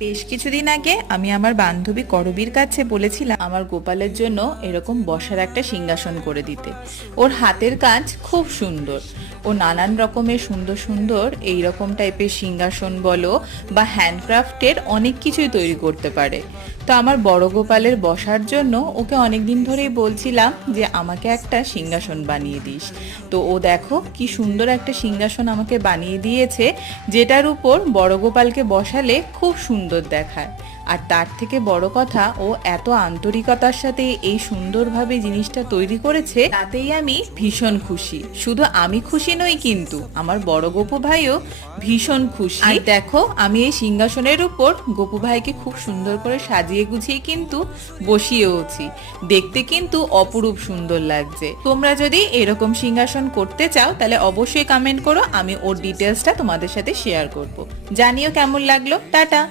বেশ কিছুদিন আগে আমি আমার বান্ধবী করবীর কাছে বলেছিলাম আমার গোপালের জন্য এরকম বসার একটা সিংহাসন করে দিতে। ওর হাতের কাজ খুব সুন্দর। ও নানান রকমের সুন্দর সুন্দর এই রকম টাইপের সিংহাসন বলো বা হ্যান্ডক্রাফটের অনেক কিছুই তৈরি করতে পারে। তো আমার বড় গোপালের বসার জন্য ওকে অনেক দিন ধরেই বলছিলাম যে আমাকে একটা সিংহাসন বানিয়ে দিস। তো ও দেখো কি সুন্দর একটা সিংহাসন আমাকে বানিয়ে দিয়েছে, যেটার উপর বড় গোপালকে বসালে খুব সুন্দর দেখায়। আর তার থেকে বড় কথা, ও এত আন্তরিকতার সাথে এই সুন্দরভাবে জিনিসটা তৈরি করেছে, তাতেই আমি ভীষণ খুশি। শুধু আমি খুশি নই, কিন্তু আমার বড় গপু ভাইও ভীষণ খুশি। আর দেখো আমি এই সিংহাসনের উপর গপু ভাইকে খুব সুন্দর করে সাজিয়ে গুছিয়ে কিন্তু বসিয়েওছি। দেখতে কিন্তু অপরূপ সুন্দর লাগছে। তোমরা যদি এরকম সিংহাসন করতে চাও তাহলে অবশ্যই কমেন্ট করো, আমি ওর ডিটেলসটা তোমাদের সাথে শেয়ার করব। জানিও কেমন লাগলো। টাটা।